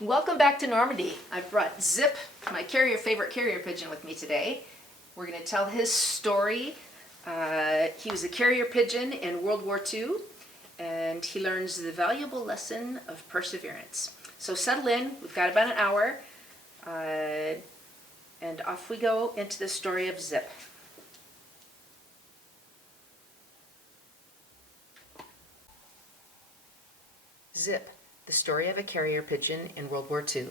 Welcome back to Normandy. I've brought Zip, my favorite carrier pigeon, with me today. We're going to tell his story. He was a carrier pigeon in World War II, and he learns the valuable lesson of perseverance. So settle in. We've got about an hour, and off we go into the story of Zip. Zip, the story of a carrier pigeon in World War II.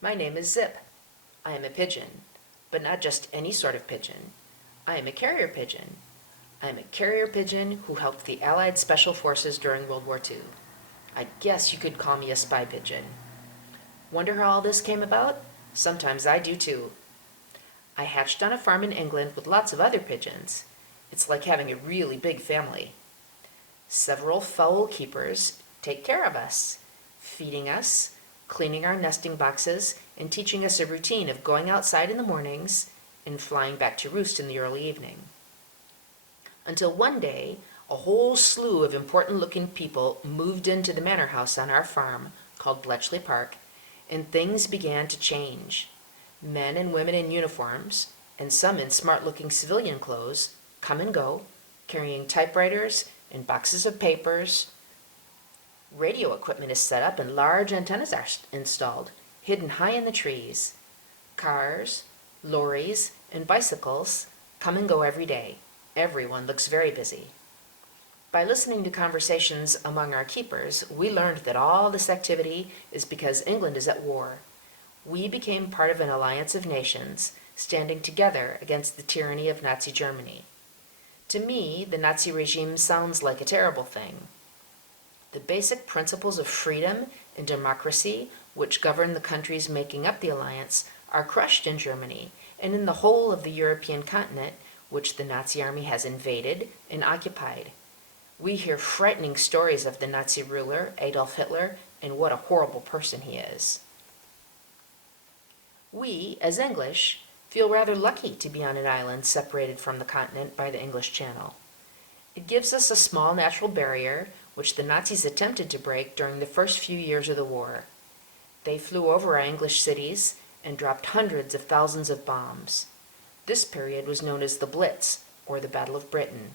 My name is Zip. I am a pigeon, but not just any sort of pigeon. I am a carrier pigeon. I am a carrier pigeon who helped the Allied Special Forces during World War II. I guess you could call me a spy pigeon. Wonder how all this came about? Sometimes I do too. I hatched on a farm in England with lots of other pigeons. It's like having a really big family. Several fowl keepers take care of us, feeding us, cleaning our nesting boxes, and teaching us a routine of going outside in the mornings and flying back to roost in the early evening. Until one day, a whole slew of important-looking people moved into the manor house on our farm, called Bletchley Park, and things began to change. Men and women in uniforms, and some in smart-looking civilian clothes, come and go, carrying typewriters and boxes of papers. Radio equipment is set up and large antennas are installed, hidden high in the trees. Cars, lorries, and bicycles come and go every day. Everyone looks very busy. By listening to conversations among our keepers, we learned that all this activity is because England is at war. We became part of an alliance of nations, standing together against the tyranny of Nazi Germany. To me, the Nazi regime sounds like a terrible thing. The basic principles of freedom and democracy, which govern the countries making up the alliance, are crushed in Germany and in the whole of the European continent, which the Nazi army has invaded and occupied. We hear frightening stories of the Nazi ruler, Adolf Hitler, and what a horrible person he is. We, as English, feel rather lucky to be on an island separated from the continent by the English Channel. It gives us a small natural barrier which the Nazis attempted to break during the first few years of the war. They flew over our English cities and dropped hundreds of thousands of bombs. This period was known as the Blitz, or the Battle of Britain.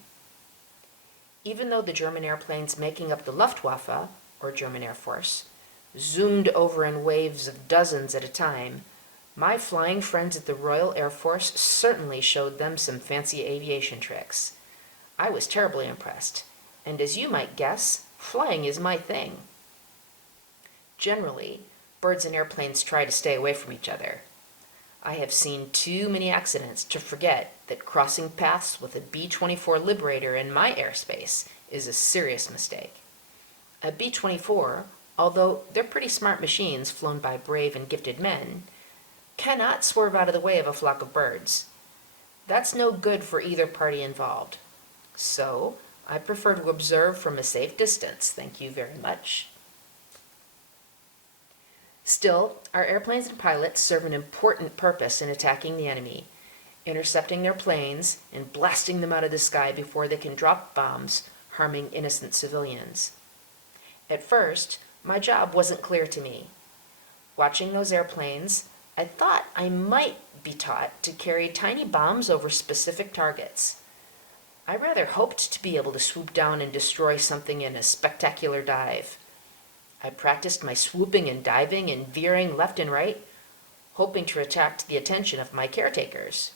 Even though the German airplanes making up the Luftwaffe, or German Air Force, zoomed over in waves of dozens at a time, my flying friends at the Royal Air Force certainly showed them some fancy aviation tricks. I was terribly impressed, and as you might guess, flying is my thing. Generally, birds and airplanes try to stay away from each other. I have seen too many accidents to forget that crossing paths with a B-24 Liberator in my airspace is a serious mistake. A B-24, although they're pretty smart machines flown by brave and gifted men, cannot swerve out of the way of a flock of birds. That's no good for either party involved. So, I prefer to observe from a safe distance, thank you very much. Still, our airplanes and pilots serve an important purpose in attacking the enemy, intercepting their planes and blasting them out of the sky before they can drop bombs, harming innocent civilians. At first, my job wasn't clear to me. Watching those airplanes, I thought I might be taught to carry tiny bombs over specific targets. I rather hoped to be able to swoop down and destroy something in a spectacular dive. I practiced my swooping and diving and veering left and right, hoping to attract the attention of my caretakers.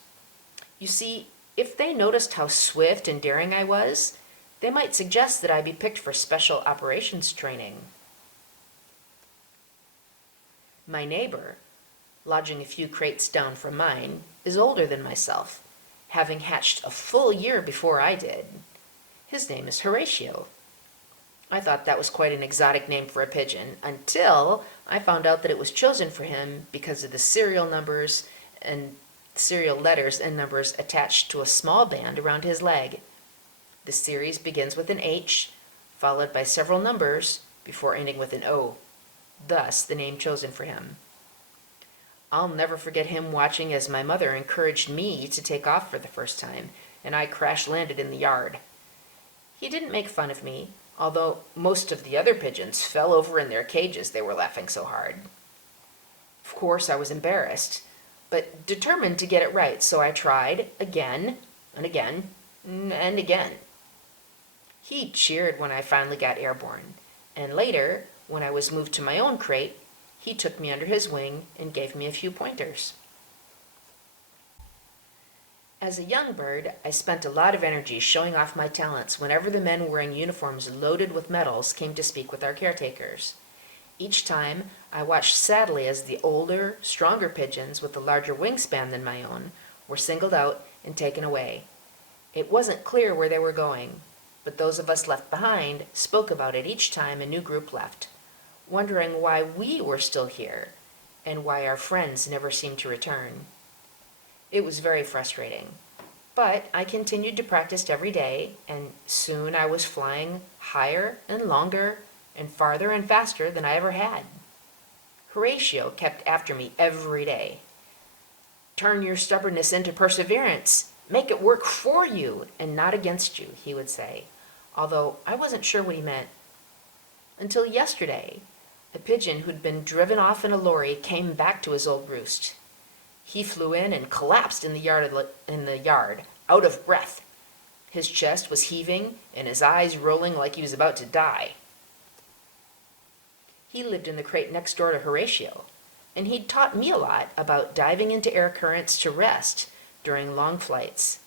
You see, if they noticed how swift and daring I was, they might suggest that I be picked for special operations training. My neighbor, lodging a few crates down from mine, is older than myself, having hatched a full year before I did. His name is Horatio. I thought that was quite an exotic name for a pigeon, until I found out that it was chosen for him because of the serial letters and numbers attached to a small band around his leg. The series begins with an H, followed by several numbers, before ending with an O. Thus, the name chosen for him. I'll never forget him watching as my mother encouraged me to take off for the first time, and I crash-landed in the yard. He didn't make fun of me, although most of the other pigeons fell over in their cages, they were laughing so hard. Of course, I was embarrassed, but determined to get it right, so I tried again and again and again. He cheered when I finally got airborne, and later, when I was moved to my own crate, he took me under his wing and gave me a few pointers. As a young bird, I spent a lot of energy showing off my talents whenever the men wearing uniforms loaded with medals came to speak with our caretakers. Each time, I watched sadly as the older, stronger pigeons with a larger wingspan than my own were singled out and taken away. It wasn't clear where they were going, but those of us left behind spoke about it each time a new group left, wondering why we were still here and why our friends never seemed to return. It was very frustrating, but I continued to practice every day, and soon I was flying higher and longer and farther and faster than I ever had. Horatio kept after me every day. "Turn your stubbornness into perseverance. Make it work for you and not against you," he would say, although I wasn't sure what he meant. Until yesterday, a pigeon who'd been driven off in a lorry came back to his old roost. He flew in and collapsed in the yard, out of breath. His chest was heaving and his eyes rolling like he was about to die. He lived in the crate next door to Horatio, and he'd taught me a lot about diving into air currents to rest during long flights.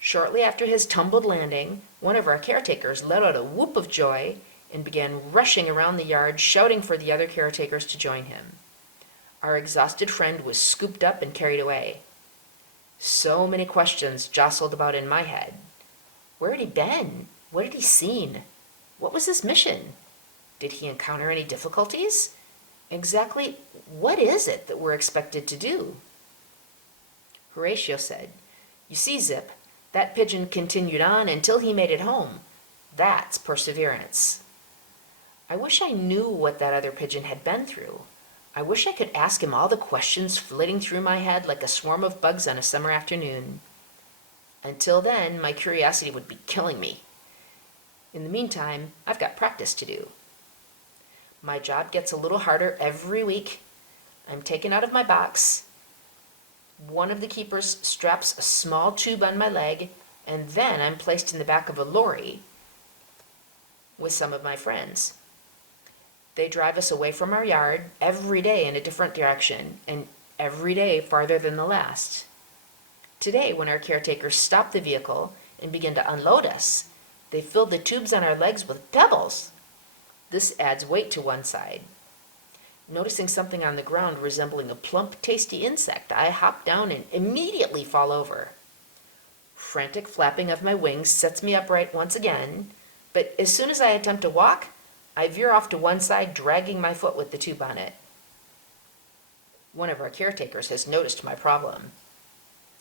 Shortly after his tumbled landing, one of our caretakers let out a whoop of joy and began rushing around the yard, shouting for the other caretakers to join him. Our exhausted friend was scooped up and carried away. So many questions jostled about in my head. Where had he been? What had he seen? What was his mission? Did he encounter any difficulties? Exactly what is it that we're expected to do? Horatio said, "You see, Zip, that pigeon continued on until he made it home. That's perseverance." I wish I knew what that other pigeon had been through. I wish I could ask him all the questions flitting through my head like a swarm of bugs on a summer afternoon. Until then, my curiosity would be killing me. In the meantime, I've got practice to do. My job gets a little harder every week. I'm taken out of my box. One of the keepers straps a small tube on my leg, and then I'm placed in the back of a lorry with some of my friends. They drive us away from our yard every day in a different direction, and every day farther than the last. Today, when our caretakers stopped the vehicle and began to unload us, they filled the tubes on our legs with pebbles. This adds weight to one side. Noticing something on the ground resembling a plump, tasty insect, I hop down and immediately fall over. Frantic flapping of my wings sets me upright once again, but as soon as I attempt to walk, I veer off to one side, dragging my foot with the tube on it. One of our caretakers has noticed my problem.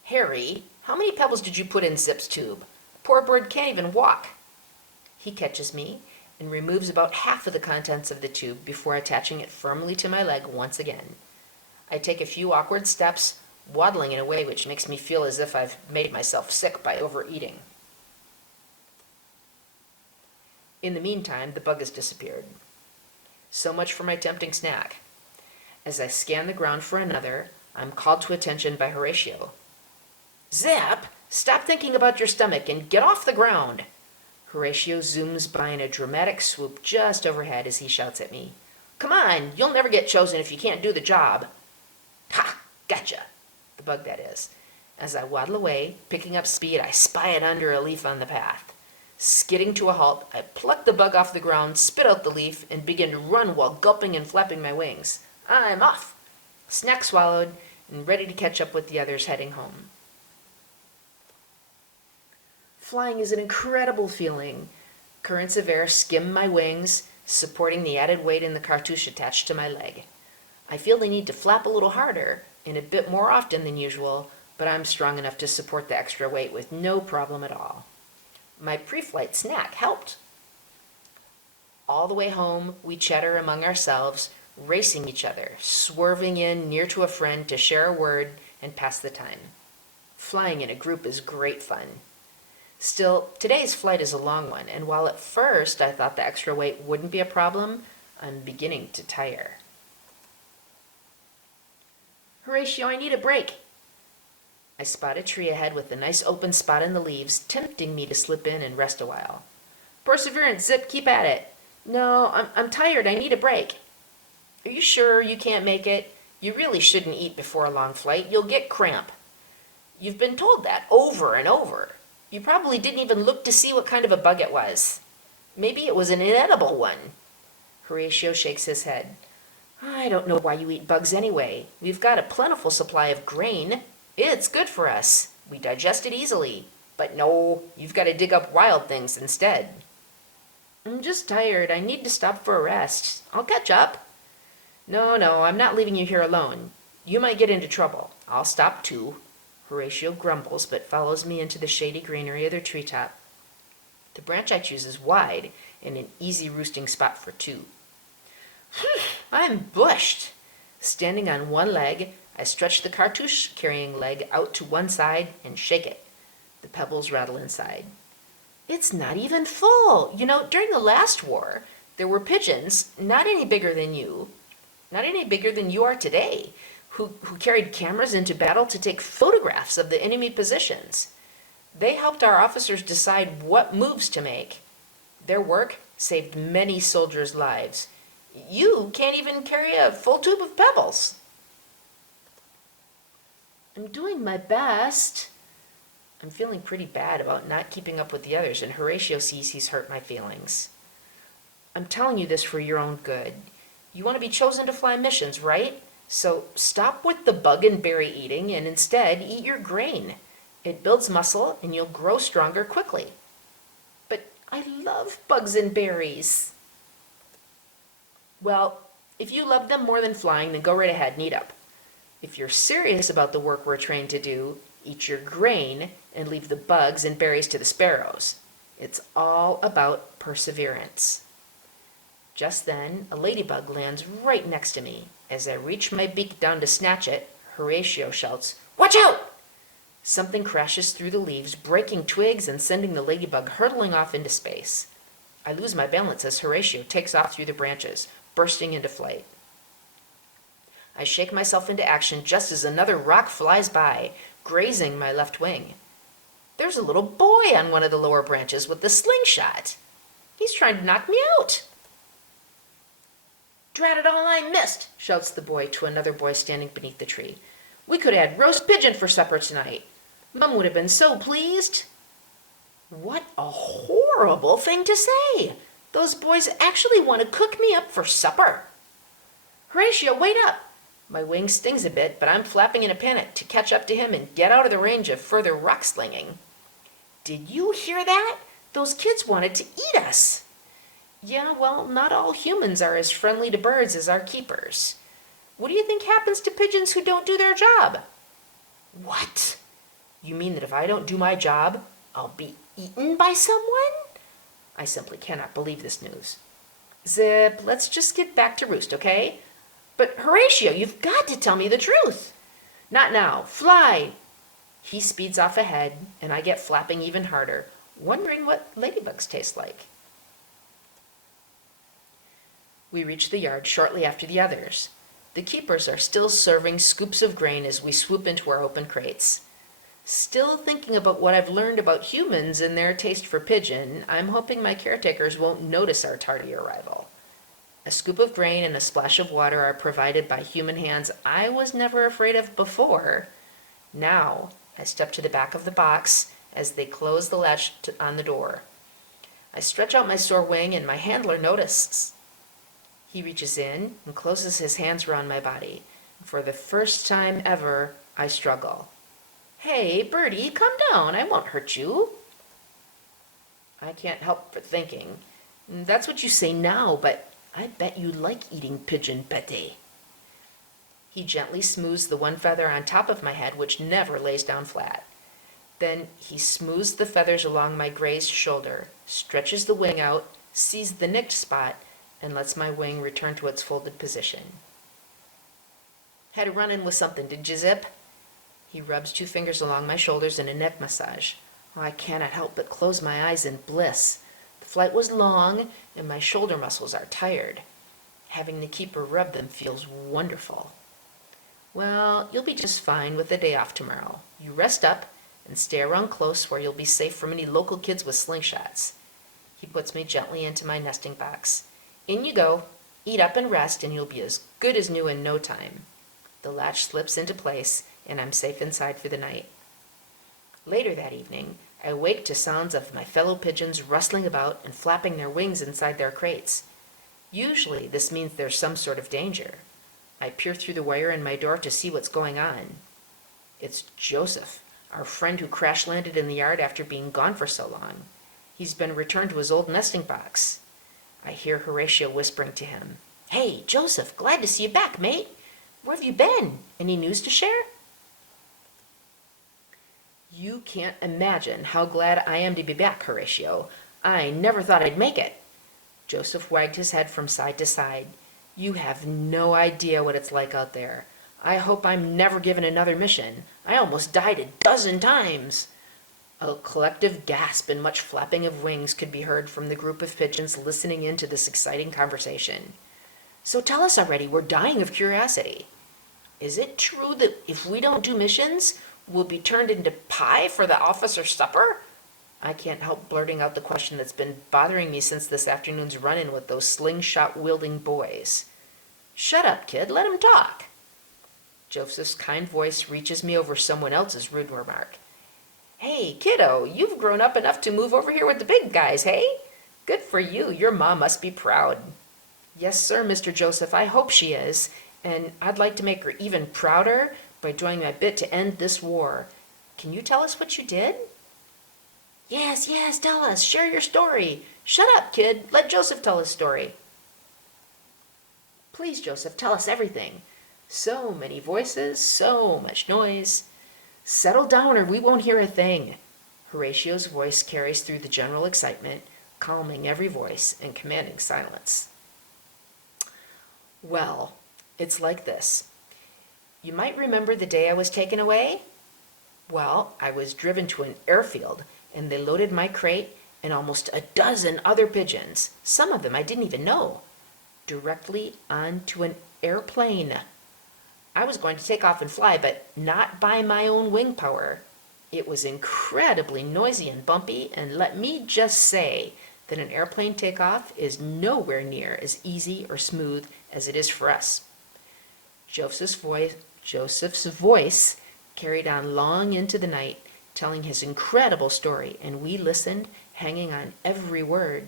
"Harry, how many pebbles did you put in Zip's tube? Poor bird can't even walk." He catches me and removes about half of the contents of the tube before attaching it firmly to my leg once again. I take a few awkward steps, waddling in a way which makes me feel as if I've made myself sick by overeating. In the meantime, the bug has disappeared. So much for my tempting snack. As I scan the ground for another, I'm called to attention by Horatio. "Zip, stop thinking about your stomach and get off the ground." Horatio zooms by in a dramatic swoop just overhead as he shouts at me, "Come on, you'll never get chosen if you can't do the job." "Ha, gotcha," the bug that is. As I waddle away, picking up speed, I spy it under a leaf on the path. Skidding to a halt, I pluck the bug off the ground, spit out the leaf, and begin to run while gulping and flapping my wings. I'm off! Snack swallowed, and ready to catch up with the others heading home. Flying is an incredible feeling. Currents of air skim my wings, supporting the added weight in the cartouche attached to my leg. I feel the need to flap a little harder, and a bit more often than usual, but I'm strong enough to support the extra weight with no problem at all. My pre-flight snack helped. All the way home, we chatter among ourselves, racing each other, swerving in near to a friend to share a word and pass the time. Flying in a group is great fun. Still, today's flight is a long one, and while at first I thought the extra weight wouldn't be a problem, I'm beginning to tire. Horatio, I need a break. I spot a tree ahead with a nice open spot in the leaves, tempting me to slip in and rest a while. Perseverance, Zip, keep at it. No, I'm tired, I need a break. Are you sure you can't make it? You really shouldn't eat before a long flight, you'll get cramp. You've been told that over and over. You probably didn't even look to see what kind of a bug it was. Maybe it was an inedible one. Horatio shakes his head. I don't know why you eat bugs anyway. We've got a plentiful supply of grain. It's good for us. We digest it easily. But no, you've got to dig up wild things instead. I'm just tired. I need to stop for a rest. I'll catch up. No, I'm not leaving you here alone. You might get into trouble. I'll stop too. Horatio grumbles, but follows me into the shady greenery of the treetop. The branch I choose is wide and an easy roosting spot for two. I'm bushed. Standing on one leg, I stretch the cartouche-carrying leg out to one side and shake it. The pebbles rattle inside. It's not even full. You know, during the last war, there were pigeons, not any bigger than you are today, who carried cameras into battle to take photographs of the enemy positions. They helped our officers decide what moves to make. Their work saved many soldiers' lives. You can't even carry a full tube of pebbles. I'm doing my best. I'm feeling pretty bad about not keeping up with the others, and Horatio sees he's hurt my feelings. I'm telling you this for your own good. You want to be chosen to fly missions, right? So stop with the bug and berry eating and instead eat your grain. It builds muscle and you'll grow stronger quickly. But I love bugs and berries. Well, if you love them more than flying, then go right ahead and eat up. If you're serious about the work we're trained to do, eat your grain and leave the bugs and berries to the sparrows. It's all about perseverance. Just then, a ladybug lands right next to me. As I reach my beak down to snatch it, Horatio shouts, "Watch out!" Something crashes through the leaves, breaking twigs and sending the ladybug hurtling off into space. I lose my balance as Horatio takes off through the branches, bursting into flight. I shake myself into action just as another rock flies by, grazing my left wing. There's a little boy on one of the lower branches with the slingshot. He's trying to knock me out. "Drat it all, I missed," shouts the boy to another boy standing beneath the tree. "We could have had roast pigeon for supper tonight. Mum would have been so pleased." What a horrible thing to say! Those boys actually want to cook me up for supper. Horatio, wait up! My wing stings a bit, but I'm flapping in a panic to catch up to him and get out of the range of further rock slinging. Did you hear that? Those kids wanted to eat us. Yeah, well, not all humans are as friendly to birds as our keepers. What do you think happens to pigeons who don't do their job? What? You mean that if I don't do my job, I'll be eaten by someone? I simply cannot believe this news. Zip, let's just get back to roost, okay? But Horatio, you've got to tell me the truth. Not now. Fly! He speeds off ahead, and I get flapping even harder, wondering what ladybugs taste like. We reach the yard shortly after the others. The keepers are still serving scoops of grain as we swoop into our open crates. Still thinking about what I've learned about humans and their taste for pigeon, I'm hoping my caretakers won't notice our tardy arrival. A scoop of grain and a splash of water are provided by human hands I was never afraid of before. Now, I step to the back of the box as they close the latch on the door. I stretch out my sore wing and my handler notices. He reaches in and closes his hands around my body. For the first time ever, I struggle. Hey, Birdie, calm down. I won't hurt you. I can't help but thinking, that's what you say now, but I bet you like eating pigeon pâté. He gently smooths the one feather on top of my head, which never lays down flat. Then he smooths the feathers along my grazed shoulder, stretches the wing out, sees the nicked spot, and lets my wing return to its folded position. Had a run-in with something, did you, Zip? He rubs 2 fingers along my shoulders in a neck massage. Oh, I cannot help but close my eyes in bliss. The flight was long, and my shoulder muscles are tired. Having the keeper rub them feels wonderful. Well, you'll be just fine with the day off tomorrow. You rest up and stay around close where you'll be safe from any local kids with slingshots. He puts me gently into my nesting box. In you go, eat up and rest, and you'll be as good as new in no time. The latch slips into place, and I'm safe inside for the night. Later that evening, I wake to sounds of my fellow pigeons rustling about and flapping their wings inside their crates. Usually, this means there's some sort of danger. I peer through the wire in my door to see what's going on. It's Joseph, our friend who crash-landed in the yard after being gone for so long. He's been returned to his old nesting box. I hear Horatio whispering to him, "Hey, Joseph, glad to see you back, mate. Where have you been? Any news to share?" "You can't imagine how glad I am to be back, Horatio. I never thought I'd make it." Joseph wagged his head from side to side. "You have no idea what it's like out there. I hope I'm never given another mission. I almost died 12 times." A collective gasp and much flapping of wings could be heard from the group of pigeons listening in to this exciting conversation. "So tell us already, we're dying of curiosity. Is it true that if we don't do missions, we'll be turned into pie for the officer's supper?" I can't help blurting out the question that's been bothering me since this afternoon's run-in with those slingshot-wielding boys. "Shut up, kid, let him talk." Joseph's kind voice reaches me over someone else's rude remark. "Hey, kiddo, you've grown up enough to move over here with the big guys, hey? Good for you, your mom must be proud." "Yes, sir, Mr. Joseph, I hope she is, and I'd like to make her even prouder by doing my bit to end this war. Can you tell us what you did?" Yes, tell us. Share your story. Shut up, kid. Let Joseph tell his story." "Please, Joseph, tell us everything." So many voices, so much noise. "Settle down or we won't hear a thing." Horatio's voice carries through the general excitement, calming every voice and commanding silence. "Well, it's like this. You might remember the day I was taken away? Well, I was driven to an airfield, and they loaded my crate and almost 12 other pigeons, some of them I didn't even know, directly onto an airplane. I was going to take off and fly, but not by my own wing power. It was incredibly noisy and bumpy, and let me just say that an airplane takeoff is nowhere near as easy or smooth as it is for us. Joseph's voice carried on long into the night, telling his incredible story, and we listened, hanging on every word.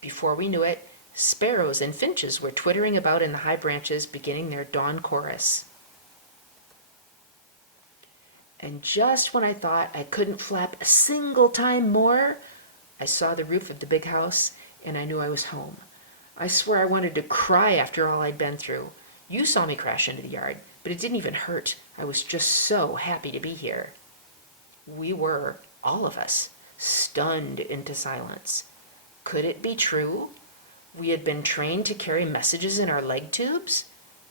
Before we knew it, sparrows and finches were twittering about in the high branches, beginning their dawn chorus. And just when I thought I couldn't flap a single time more, I saw the roof of the big house, and I knew I was home. I swear I wanted to cry after all I'd been through. You saw me crash into the yard, but it didn't even hurt. I was just so happy to be here. We were, all of us, stunned into silence. Could it be true? We had been trained to carry messages in our leg tubes?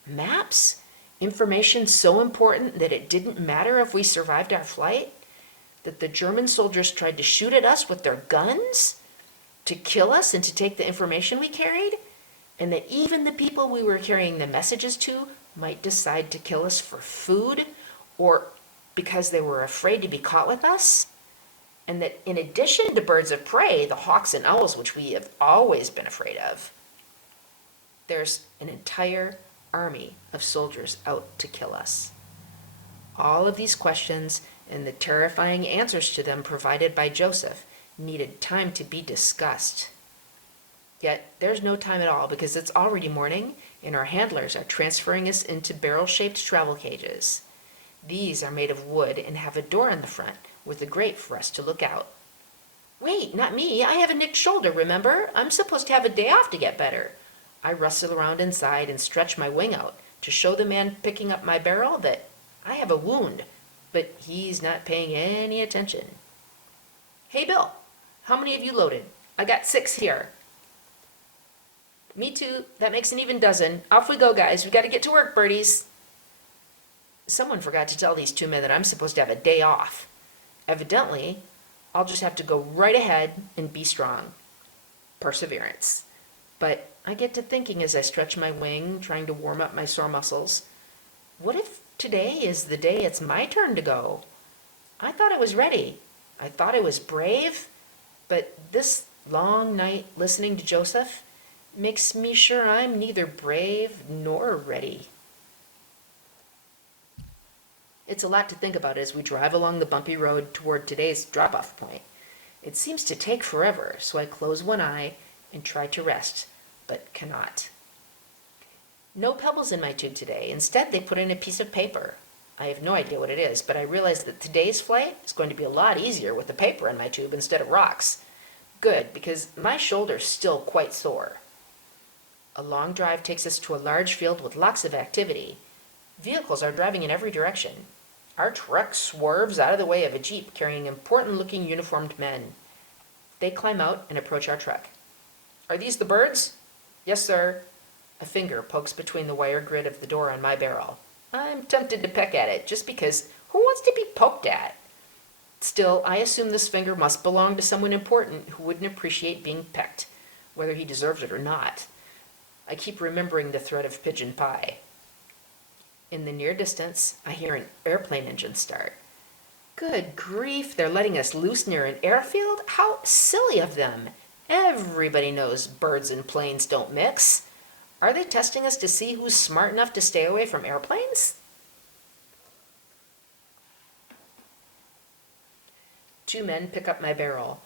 Maps? Information so important that it didn't matter if we survived our flight? That the German soldiers tried to shoot at us with their guns? To kill us and to take the information we carried? And that even the people we were carrying the messages to might decide to kill us for food, or because they were afraid to be caught with us? And that in addition to birds of prey, the hawks and owls, which we have always been afraid of, there's an entire army of soldiers out to kill us. All of these questions and the terrifying answers to them provided by Joseph needed time to be discussed. Yet there's no time at all, because it's already morning and our handlers are transferring us into barrel-shaped travel cages. These are made of wood and have a door in the front with a grate for us to look out. Wait, not me. I have a nicked shoulder, remember? I'm supposed to have a day off to get better. I rustle around inside and stretch my wing out to show the man picking up my barrel that I have a wound, but he's not paying any attention. Hey, Bill, how many have you loaded? I got 6 here. Me too. That makes an even dozen. Off we go, guys. We got to get to work, birdies. Someone forgot to tell these 2 men that I'm supposed to have a day off. Evidently, I'll just have to go right ahead and be strong. Perseverance. But I get to thinking as I stretch my wing, trying to warm up my sore muscles. What if today is the day it's my turn to go? I thought I was ready. I thought I was brave. But this long night listening to Joseph makes me sure I'm neither brave nor ready. It's a lot to think about as we drive along the bumpy road toward today's drop-off point. It seems to take forever, so I close one eye and try to rest, but cannot. No pebbles in my tube today. Instead, they put in a piece of paper. I have no idea what it is, but I realize that today's flight is going to be a lot easier with the paper in my tube instead of rocks. Good, because my shoulder's still quite sore. A long drive takes us to a large field with lots of activity. Vehicles are driving in every direction. Our truck swerves out of the way of a jeep carrying important-looking uniformed men. They climb out and approach our truck. Are these the birds? Yes, sir. A finger pokes between the wire grid of the door on my barrel. I'm tempted to peck at it, just because who wants to be poked at? Still, I assume this finger must belong to someone important who wouldn't appreciate being pecked, whether he deserves it or not. I keep remembering the threat of pigeon pie. In the near distance, I hear an airplane engine start. Good grief, they're letting us loose near an airfield? How silly of them! Everybody knows birds and planes don't mix. Are they testing us to see who's smart enough to stay away from airplanes? Two men pick up my barrel.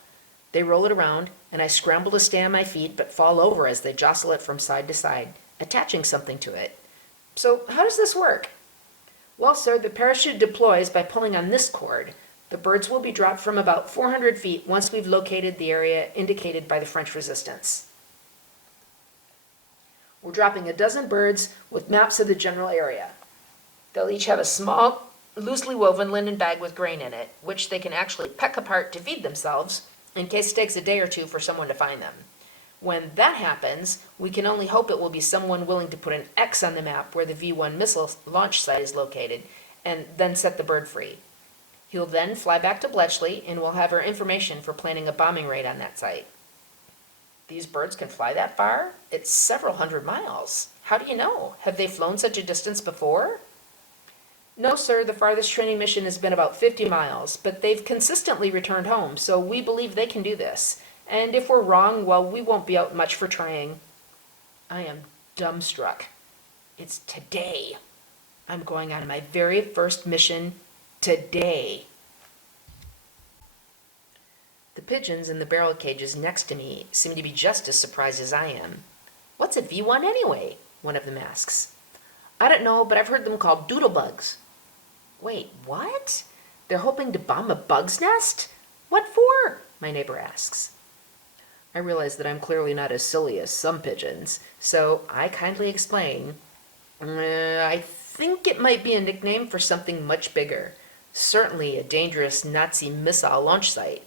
They roll it around, and I scramble to stay on my feet but fall over as they jostle it from side to side, attaching something to it. So how does this work? Well, sir, the parachute deploys by pulling on this cord. The birds will be dropped from about 400 feet once we've located the area indicated by the French resistance. We're dropping a dozen birds with maps of the general area. They'll each have a small, loosely woven linen bag with grain in it, which they can actually peck apart to feed themselves in case it takes a day or two for someone to find them. When that happens, we can only hope it will be someone willing to put an X on the map where the V-1 missile launch site is located, and then set the bird free. He'll then fly back to Bletchley, and we'll have our information for planning a bombing raid on that site. These birds can fly that far? It's several hundred miles. How do you know? Have they flown such a distance before? No, sir, the farthest training mission has been about 50 miles, but they've consistently returned home, so we believe they can do this. And if we're wrong, well, we won't be out much for trying. I am dumbstruck. It's today. I'm going on my very first mission today. The pigeons in the barrel cages next to me seem to be just as surprised as I am. What's a V-1 anyway? One of them asks. I don't know, but I've heard them called doodlebugs. Wait, what? They're hoping to bomb a bug's nest? What for? My neighbor asks. I realize that I'm clearly not as silly as some pigeons, so I kindly explain. I think it might be a nickname for something much bigger. Certainly a dangerous Nazi missile launch site.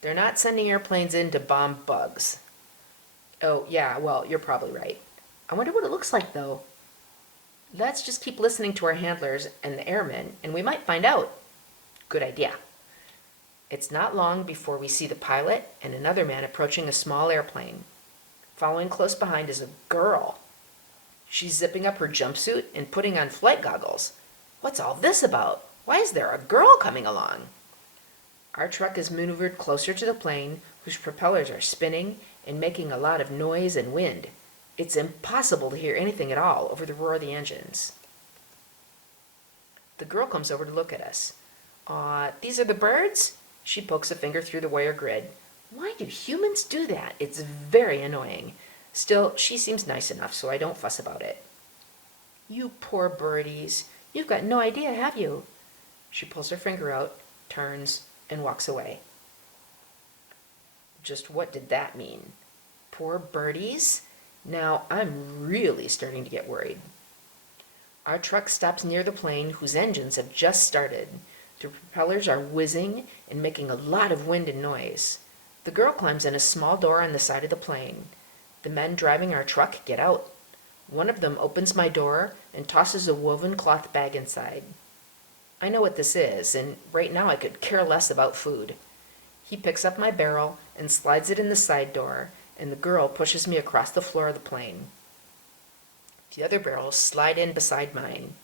They're not sending airplanes in to bomb bugs. Oh, yeah, well, you're probably right. I wonder what it looks like, though. Let's just keep listening to our handlers and the airmen, and we might find out. Good idea. It's not long before we see the pilot and another man approaching a small airplane. Following close behind is a girl. She's zipping up her jumpsuit and putting on flight goggles. What's all this about? Why is there a girl coming along? Our truck is maneuvered closer to the plane, whose propellers are spinning and making a lot of noise and wind. It's impossible to hear anything at all over the roar of the engines. The girl comes over to look at us. These are the birds? She pokes a finger through the wire grid. Why do humans do that? It's very annoying. Still, she seems nice enough, so I don't fuss about it. You poor birdies. You've got no idea, have you? She pulls her finger out, turns, and walks away. Just what did that mean? Poor birdies? Now I'm really starting to get worried. Our truck stops near the plane, whose engines have just started. The propellers are whizzing and making a lot of wind and noise. The girl climbs in a small door on the side of the plane. The men driving our truck get out. One of them opens my door and tosses a woven cloth bag inside. I know what this is, and right now I could care less about food. He picks up my barrel and slides it in the side door, and the girl pushes me across the floor of the plane. The other barrels slide in beside mine.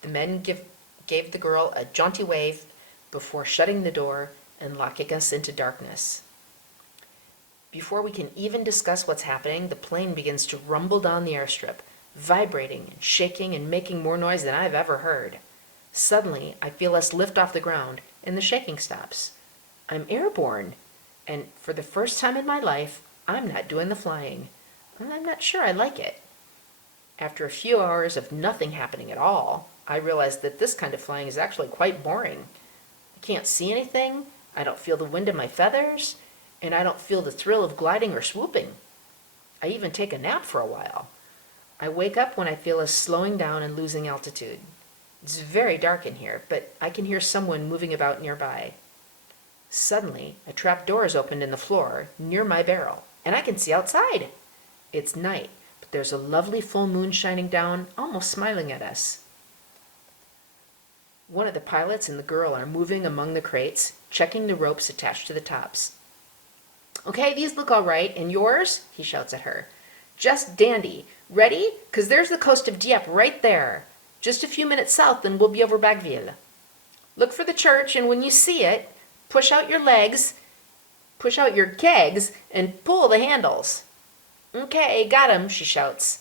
The men gave the girl a jaunty wave before shutting the door and locking us into darkness. Before we can even discuss what's happening, the plane begins to rumble down the airstrip, vibrating and shaking and making more noise than I've ever heard. Suddenly, I feel us lift off the ground, and the shaking stops. I'm airborne, and for the first time in my life, I'm not doing the flying. And I'm not sure I like it. After a few hours of nothing happening at all, I realize that this kind of flying is actually quite boring. I can't see anything, I don't feel the wind in my feathers, and I don't feel the thrill of gliding or swooping. I even take a nap for a while. I wake up when I feel us slowing down and losing altitude. It's very dark in here, but I can hear someone moving about nearby. Suddenly, a trap door is opened in the floor near my barrel, and I can see outside. It's night, but there's a lovely full moon shining down, almost smiling at us. One of the pilots and the girl are moving among the crates, checking the ropes attached to the tops. "Okay, these look all right, and yours?" he shouts at her. "Just dandy. Ready? 'Cause there's the coast of Dieppe right there. Just a few minutes south and we'll be over Baggville. Look for the church, and when you see it, push out your kegs, and pull the handles." "Okay, got 'em," she shouts.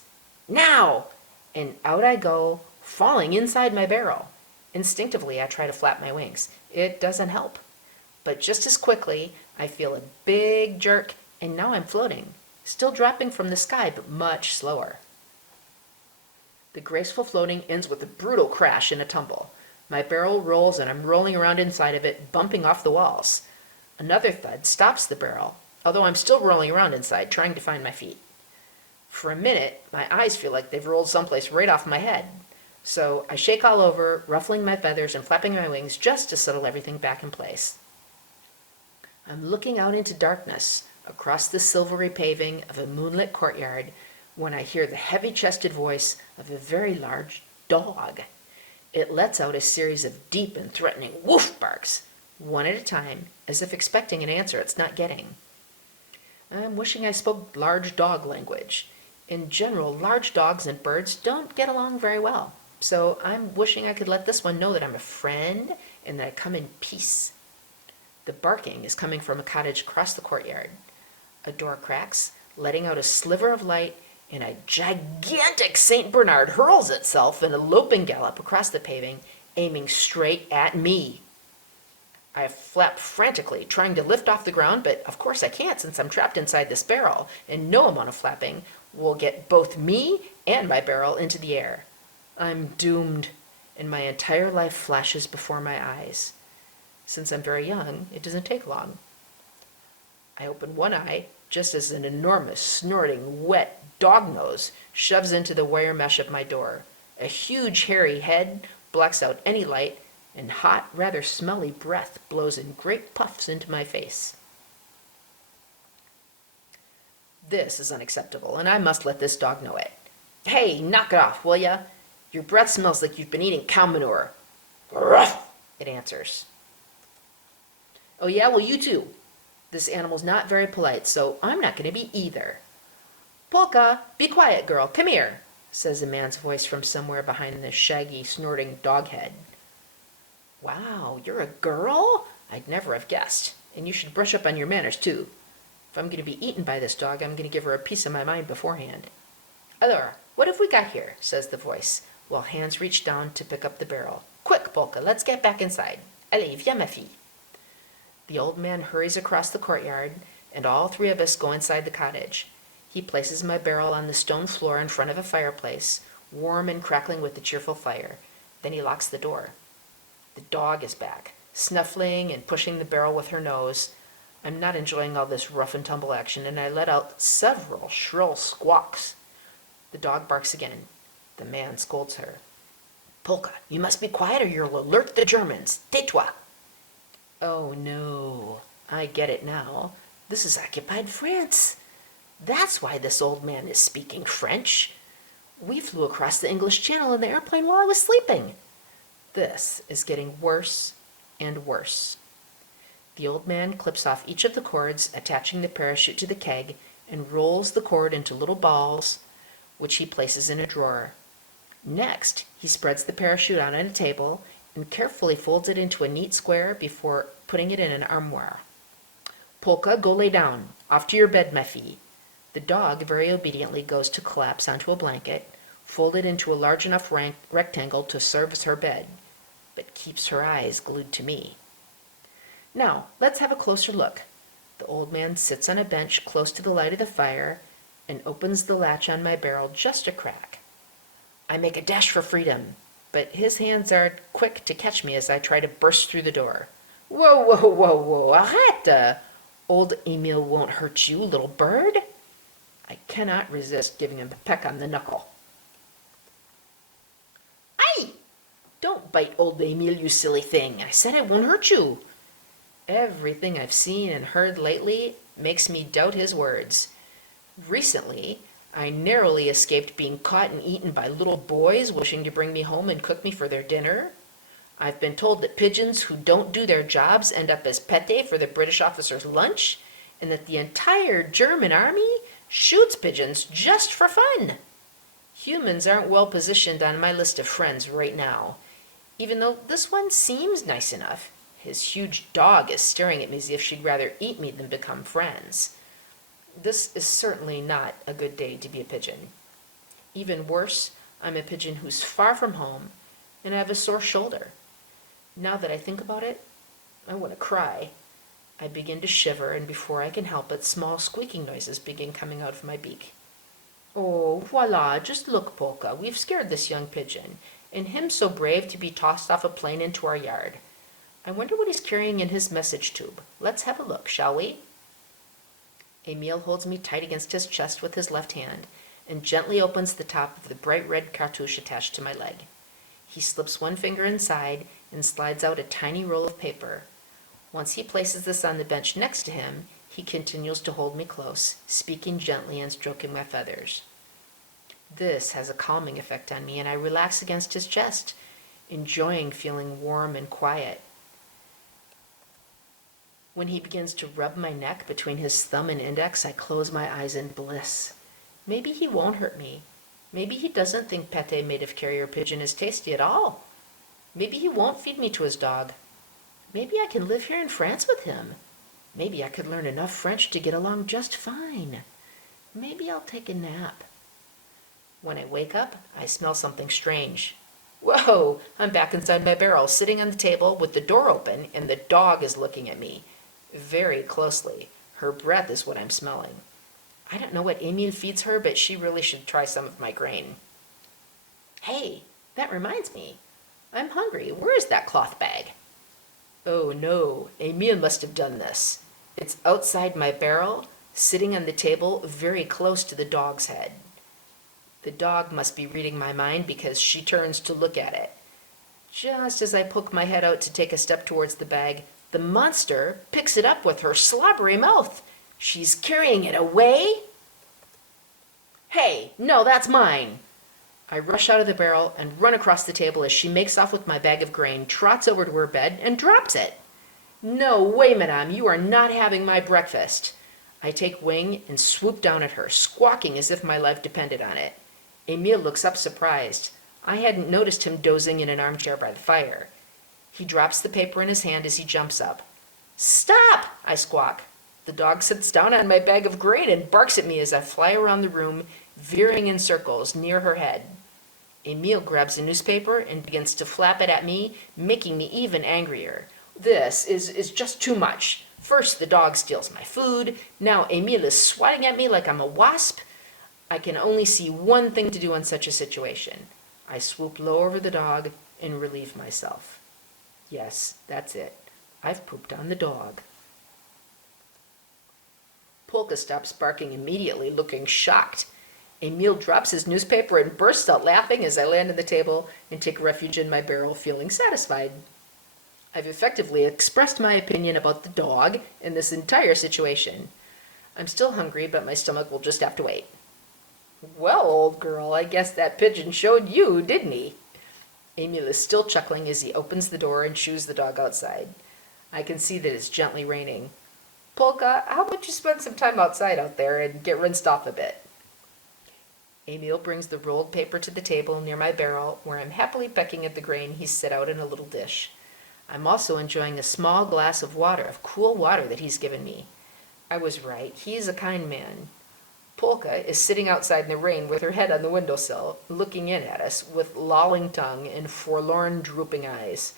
"Now!" And out I go, falling inside my barrel. Instinctively, I try to flap my wings. It doesn't help. But just as quickly, I feel a big jerk, and now I'm floating, still dropping from the sky, but much slower. The graceful floating ends with a brutal crash and a tumble. My barrel rolls, and I'm rolling around inside of it, bumping off the walls. Another thud stops the barrel, although I'm still rolling around inside, trying to find my feet. For a minute, my eyes feel like they've rolled someplace right off my head. So I shake all over, ruffling my feathers and flapping my wings just to settle everything back in place. I'm looking out into darkness, across the silvery paving of a moonlit courtyard, when I hear the heavy-chested voice of a very large dog. It lets out a series of deep and threatening woof barks, one at a time, as if expecting an answer it's not getting. I'm wishing I spoke large dog language. In general, large dogs and birds don't get along very well, so I'm wishing I could let this one know that I'm a friend and that I come in peace. The barking is coming from a cottage across the courtyard. A door cracks, letting out a sliver of light, and a gigantic St. Bernard hurls itself in a loping gallop across the paving, aiming straight at me. I flap frantically, trying to lift off the ground, but of course I can't since I'm trapped inside this barrel, and no amount of flapping will get both me and my barrel into the air. I'm doomed, and my entire life flashes before my eyes. Since I'm very young, it doesn't take long. I open one eye just as an enormous, snorting, wet dog nose shoves into the wire mesh of my door. A huge, hairy head blocks out any light, and hot, rather smelly breath blows in great puffs into my face. This is unacceptable, and I must let this dog know it. "Hey, knock it off, will ya? Your breath smells like you've been eating cow manure." "Ruff," it answers. "Oh yeah, well you too." This animal's not very polite, so I'm not going to be either. "Polka, be quiet, girl, come here," says a man's voice from somewhere behind the shaggy, snorting dog head. Wow, you're a girl? I'd never have guessed. And you should brush up on your manners, too. If I'm going to be eaten by this dog, I'm going to give her a piece of my mind beforehand. "Alors, what have we got here?" says the voice, while hands reach down to pick up the barrel. "Quick, Polka, let's get back inside. Allez, viens, ma fille." The old man hurries across the courtyard, and all three of us go inside the cottage. He places my barrel on the stone floor in front of a fireplace, warm and crackling with the cheerful fire. Then he locks the door. The dog is back, snuffling and pushing the barrel with her nose. I'm not enjoying all this rough and tumble action, and I let out several shrill squawks. The dog barks again. The man scolds her. "Polka, you must be quiet or you'll alert the Germans. Tais-toi." Oh no, I get it now. This is occupied France. That's why this old man is speaking French. We flew across the English Channel in the airplane while I was sleeping. This is getting worse and worse. The old man clips off each of the cords, attaching the parachute to the keg, and rolls the cord into little balls, which he places in a drawer. Next, he spreads the parachute out on a table and carefully folds it into a neat square before putting it in an armoire. Polka, go lay down. Off to your bed, ma fille. The dog very obediently goes to collapse onto a blanket, folded into a large enough rectangle to serve as her bed, but keeps her eyes glued to me. Now, let's have a closer look. The old man sits on a bench close to the light of the fire and opens the latch on my barrel just a crack. I make a dash for freedom, but his hands are quick to catch me as I try to burst through the door. Whoa, whoa, whoa, whoa, arrête! Old Emile won't hurt you, little bird. I cannot resist giving him a peck on the knuckle. Aye! Don't bite old Emile, you silly thing. I said it won't hurt you. Everything I've seen and heard lately makes me doubt his words. Recently, I narrowly escaped being caught and eaten by little boys wishing to bring me home and cook me for their dinner. I've been told that pigeons who don't do their jobs end up as pâté for the British officers' lunch, and that the entire German army shoots pigeons just for fun. Humans aren't well positioned on my list of friends right now, even though this one seems nice enough. His huge dog is staring at me as if she'd rather eat me than become friends. This is certainly not a good day to be a pigeon. Even worse, I'm a pigeon who's far from home, and I have a sore shoulder. Now that I think about it, I want to cry. I begin to shiver, and before I can help it, small squeaking noises begin coming out of my beak. Oh, voila, just look, Polka, we've scared this young pigeon, and him so brave to be tossed off a plane into our yard. I wonder what he's carrying in his message tube. Let's have a look, shall we? Emile holds me tight against his chest with his left hand and gently opens the top of the bright red cartouche attached to my leg. He slips one finger inside and slides out a tiny roll of paper. Once he places this on the bench next to him, he continues to hold me close, speaking gently and stroking my feathers. This has a calming effect on me, and I relax against his chest, enjoying feeling warm and quiet. When he begins to rub my neck between his thumb and index, I close my eyes in bliss. Maybe he won't hurt me. Maybe he doesn't think pâté made of carrier pigeon is tasty at all. Maybe he won't feed me to his dog. Maybe I can live here in France with him. Maybe I could learn enough French to get along just fine. Maybe I'll take a nap. When I wake up, I smell something strange. Whoa! I'm back inside my barrel, sitting on the table with the door open, and the dog is looking at me very closely. Her breath is what I'm smelling. I don't know what Emile feeds her, but she really should try some of my grain. Hey, that reminds me. I'm hungry. Where is that cloth bag? Oh no, Emile must have done this. It's outside my barrel, sitting on the table very close to the dog's head. The dog must be reading my mind because she turns to look at it. Just as I poke my head out to take a step towards the bag, the monster picks it up with her slobbery mouth. She's carrying it away. Hey, no, that's mine. I rush out of the barrel and run across the table as she makes off with my bag of grain, trots over to her bed, and drops it. No way, madame, you are not having my breakfast. I take wing and swoop down at her, squawking as if my life depended on it. Emile looks up surprised. I hadn't noticed him dozing in an armchair by the fire. He drops the paper in his hand as he jumps up. Stop! I squawk. The dog sits down on my bag of grain and barks at me as I fly around the room, veering in circles near her head. Emile grabs a newspaper and begins to flap it at me, making me even angrier. This is just too much. First the dog steals my food. Now Emile is swatting at me like I'm a wasp. I can only see one thing to do in such a situation. I swoop low over the dog and relieve myself. Yes, that's it. I've pooped on the dog. Polka stops barking immediately, looking shocked. Emile drops his newspaper and bursts out laughing as I land on the table and take refuge in my barrel, feeling satisfied. I've effectively expressed my opinion about the dog and this entire situation. I'm still hungry, but my stomach will just have to wait. Well, old girl, I guess that pigeon showed you, didn't he? Emile is still chuckling as he opens the door and shoos the dog outside. I can see that it's gently raining. Polka, how about you spend some time outside out there and get rinsed off a bit? Emil brings the rolled paper to the table near my barrel, where I'm happily pecking at the grain he's set out in a little dish. I'm also enjoying a small glass of water, of cool water that he's given me. I was right, he is a kind man. Polka is sitting outside in the rain with her head on the windowsill, looking in at us with lolling tongue and forlorn, drooping eyes.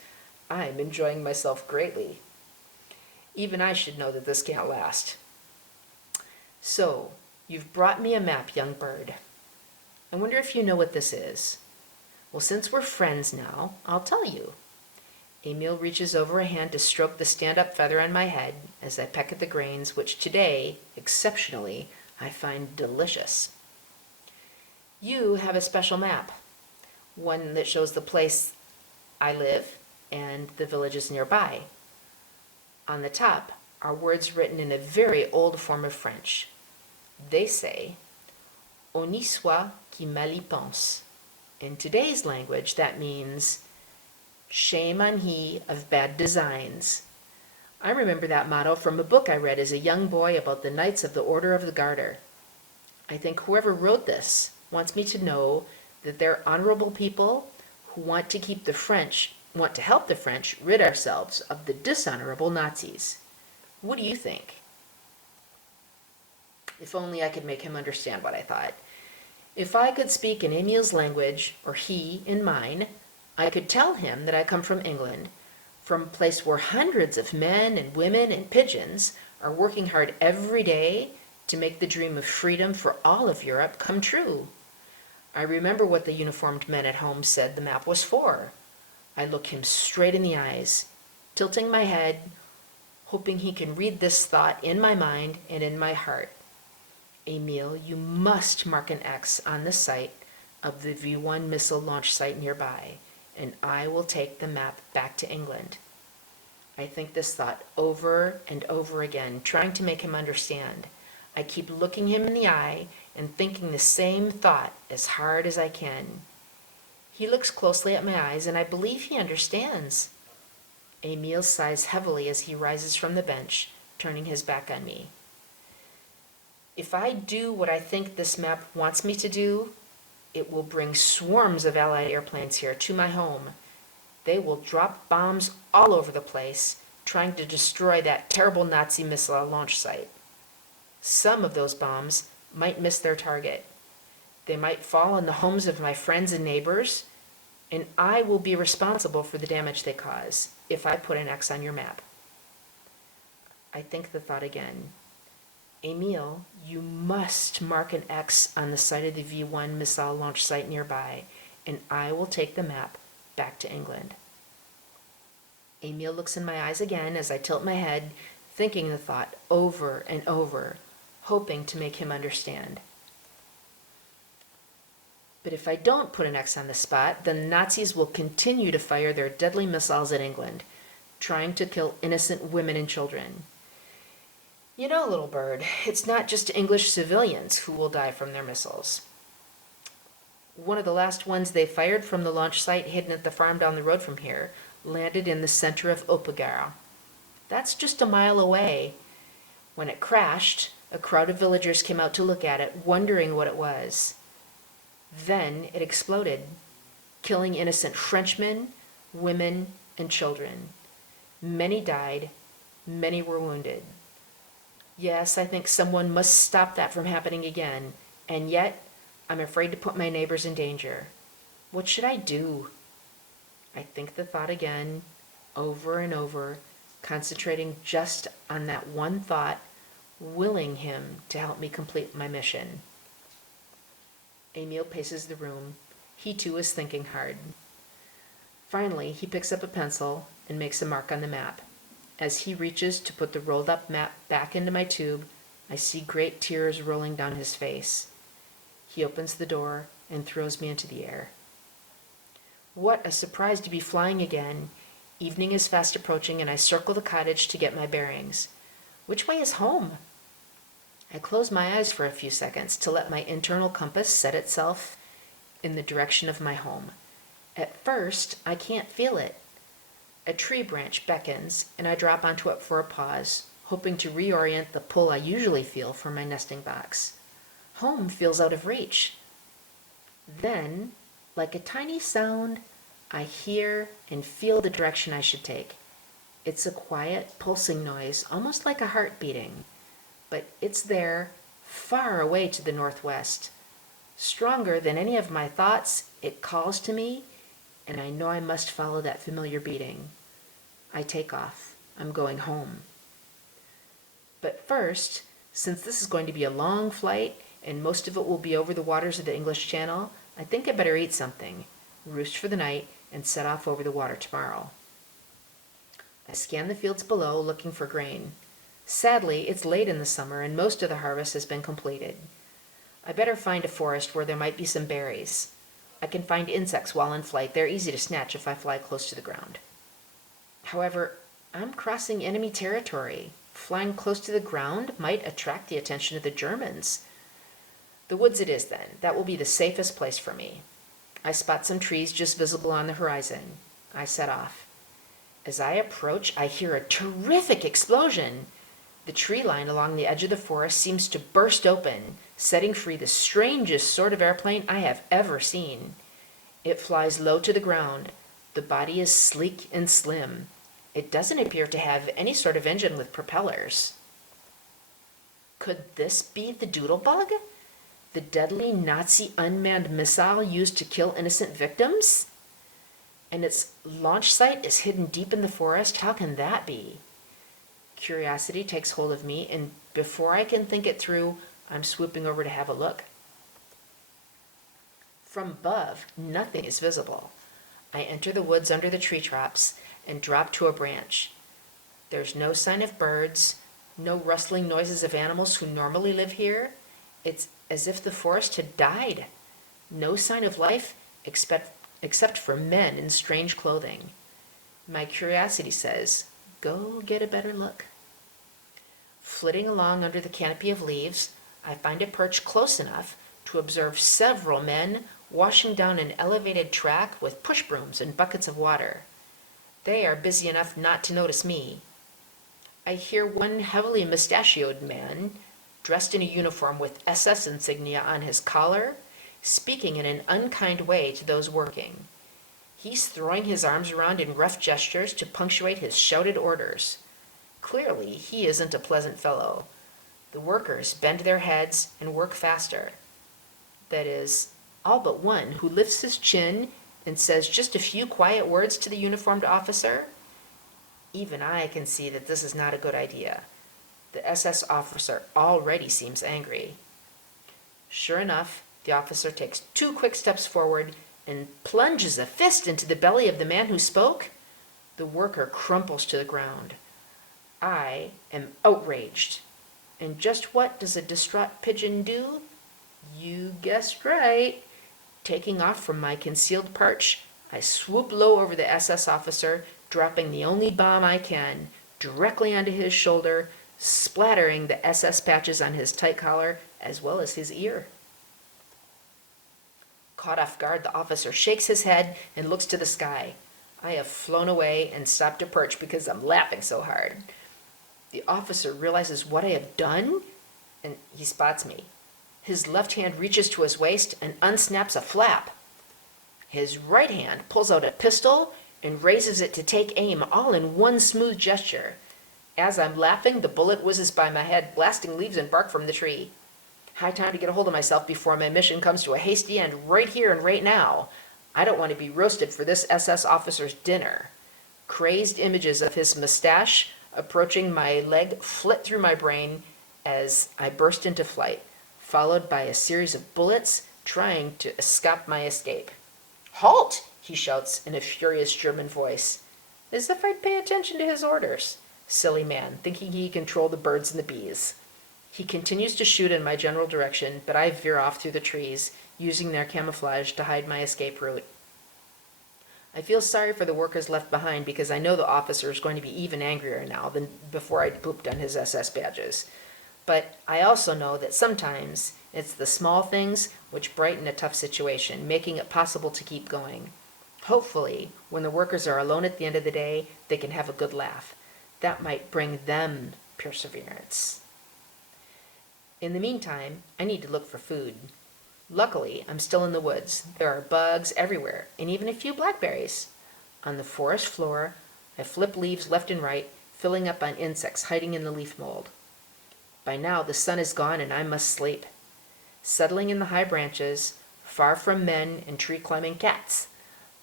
I'm enjoying myself greatly. Even I should know that this can't last. So, you've brought me a map, young bird. I wonder if you know what this is. Well, since we're friends now, I'll tell you. Emil reaches over a hand to stroke the stand-up feather on my head as I peck at the grains, which today, exceptionally, I find delicious. You have a special map, one that shows the place I live and the villages nearby. On the top are words written in a very old form of French. They say, On y soit qui mal y pense. In today's language, that means, shame on he of bad designs. I remember that motto from a book I read as a young boy about the Knights of the Order of the Garter. I think whoever wrote this wants me to know that they're honorable people who want to help the French rid ourselves of the dishonorable Nazis. What do you think? If only I could make him understand what I thought. If I could speak in Emil's language, or he in mine, I could tell him that I come from England, from a place where hundreds of men and women and pigeons are working hard every day to make the dream of freedom for all of Europe come true. I remember what the uniformed men at home said the map was for. I look him straight in the eyes, tilting my head, hoping he can read this thought in my mind and in my heart. Emil, you must mark an X on the site of the V1 missile launch site nearby, and I will take the map back to England. I think this thought over and over again, trying to make him understand. I keep looking him in the eye and thinking the same thought as hard as I can. He looks closely at my eyes, and I believe he understands. Emil sighs heavily as he rises from the bench, turning his back on me. If I do what I think this map wants me to do, it will bring swarms of Allied airplanes here to my home. They will drop bombs all over the place, trying to destroy that terrible Nazi missile launch site. Some of those bombs might miss their target. They might fall on the homes of my friends and neighbors, and I will be responsible for the damage they cause if I put an X on your map. I think the thought again. Emil, you must mark an X on the site of the V1 missile launch site nearby, and I will take the map back to England. Emil looks in my eyes again as I tilt my head, thinking the thought over and over, hoping to make him understand. But if I don't put an X on the spot, then the Nazis will continue to fire their deadly missiles at England, trying to kill innocent women and children. You know, little bird, it's not just English civilians who will die from their missiles. One of the last ones they fired from the launch site hidden at the farm down the road from here landed in the center of Opagara. That's just a mile away. When it crashed, a crowd of villagers came out to look at it, wondering what it was. Then it exploded, killing innocent Frenchmen, women, and children. Many died, many were wounded. Yes, I think someone must stop that from happening again, and yet I'm afraid to put my neighbors in danger. What should I do? I think the thought again, over and over, concentrating just on that one thought, willing him to help me complete my mission. Emil paces the room. He too is thinking hard. Finally, he picks up a pencil and makes a mark on the map. As he reaches to put the rolled up map back into my tube, I see great tears rolling down his face. He opens the door and throws me into the air. What a surprise to be flying again. Evening is fast approaching, and I circle the cottage to get my bearings. Which way is home? I close my eyes for a few seconds to let my internal compass set itself in the direction of my home. At first, I can't feel it. A tree branch beckons, and I drop onto it for a pause, hoping to reorient the pull I usually feel for my nesting box. Home feels out of reach. Then, like a tiny sound, I hear and feel the direction I should take. It's a quiet, pulsing noise, almost like a heart beating, but it's there, far away to the northwest. Stronger than any of my thoughts, it calls to me, and I know I must follow that familiar beating. I take off. I'm going home. But first, since this is going to be a long flight, and most of it will be over the waters of the English Channel, I think I better eat something, roost for the night, and set off over the water tomorrow. I scan the fields below, looking for grain. Sadly, it's late in the summer, and most of the harvest has been completed. I better find a forest where there might be some berries. I can find insects while in flight. They're easy to snatch if I fly close to the ground. However, I'm crossing enemy territory. Flying close to the ground might attract the attention of the Germans. The woods it is then. That will be the safest place for me. I spot some trees just visible on the horizon. I set off. As I approach, I hear a terrific explosion. The tree line along the edge of the forest seems to burst open, setting free the strangest sort of airplane I have ever seen. It flies low to the ground. The body is sleek and slim. It doesn't appear to have any sort of engine with propellers. Could this be the Doodlebug? The deadly Nazi unmanned missile used to kill innocent victims? And its launch site is hidden deep in the forest? How can that be? Curiosity takes hold of me, and before I can think it through, I'm swooping over to have a look. From above, nothing is visible. I enter the woods under the tree tops and drop to a branch. There's no sign of birds, no rustling noises of animals who normally live here. It's as if the forest had died. No sign of life except for men in strange clothing. My curiosity says, go get a better look. Flitting along under the canopy of leaves, I find a perch close enough to observe several men washing down an elevated track with push brooms and buckets of water. They are busy enough not to notice me. I hear one heavily mustachioed man, dressed in a uniform with SS insignia on his collar, speaking in an unkind way to those working. He's throwing his arms around in rough gestures to punctuate his shouted orders. Clearly, he isn't a pleasant fellow. The workers bend their heads and work faster. That is, all but one, who lifts his chin and says just a few quiet words to the uniformed officer. Even I can see that this is not a good idea. The SS officer already seems angry. Sure enough, the officer takes 2 quick steps forward and plunges a fist into the belly of the man who spoke. The worker crumples to the ground. I am outraged. And just what does a distraught pigeon do? You guessed right. Taking off from my concealed perch, I swoop low over the SS officer, dropping the only bomb I can, directly onto his shoulder, splattering the SS patches on his tight collar as well as his ear. Caught off guard, the officer shakes his head and looks to the sky. I have flown away and stopped to perch because I'm laughing so hard. The officer realizes what I have done, and he spots me. His left hand reaches to his waist and unsnaps a flap. His right hand pulls out a pistol and raises it to take aim, all in one smooth gesture. As I'm laughing, the bullet whizzes by my head, blasting leaves and bark from the tree. High time to get a hold of myself before my mission comes to a hasty end right here and right now. I don't want to be roasted for this SS officer's dinner. Crazed images of his mustache approaching my leg flit through my brain as I burst into flight, followed by a series of bullets trying to stop my escape. "Halt!" he shouts in a furious German voice, as if I'd pay attention to his orders. Silly man, thinking he can control the birds and the bees. He continues to shoot in my general direction, but I veer off through the trees, using their camouflage to hide my escape route. I feel sorry for the workers left behind because I know the officer is going to be even angrier now than before I pooped on his SS badges. But I also know that sometimes it's the small things which brighten a tough situation, making it possible to keep going. Hopefully, when the workers are alone at the end of the day, they can have a good laugh. That might bring them perseverance. In the meantime, I need to look for food. Luckily, I'm still in the woods. There are bugs everywhere, and even a few blackberries. On the forest floor, I flip leaves left and right, filling up on insects hiding in the leaf mold. By now, the sun is gone and I must sleep. Settling in the high branches, far from men and tree-climbing cats,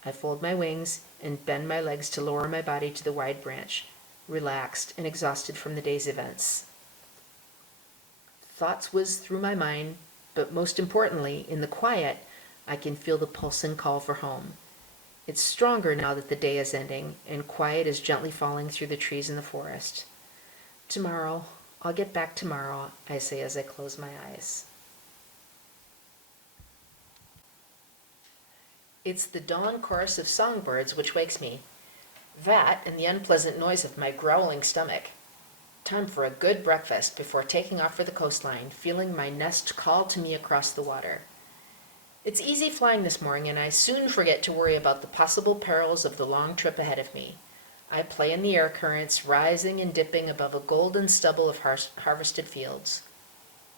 I fold my wings and bend my legs to lower my body to the wide branch, relaxed and exhausted from the day's events. Thoughts whiz through my mind, but most importantly, in the quiet, I can feel the pulsing call for home. It's stronger now that the day is ending, and quiet is gently falling through the trees in the forest. Tomorrow, I'll get back tomorrow, I say as I close my eyes. It's the dawn chorus of songbirds which wakes me. That and the unpleasant noise of my growling stomach. Time for a good breakfast before taking off for the coastline, feeling my nest call to me across the water. It's easy flying this morning, and I soon forget to worry about the possible perils of the long trip ahead of me. I play in the air currents, rising and dipping above a golden stubble of harvested fields.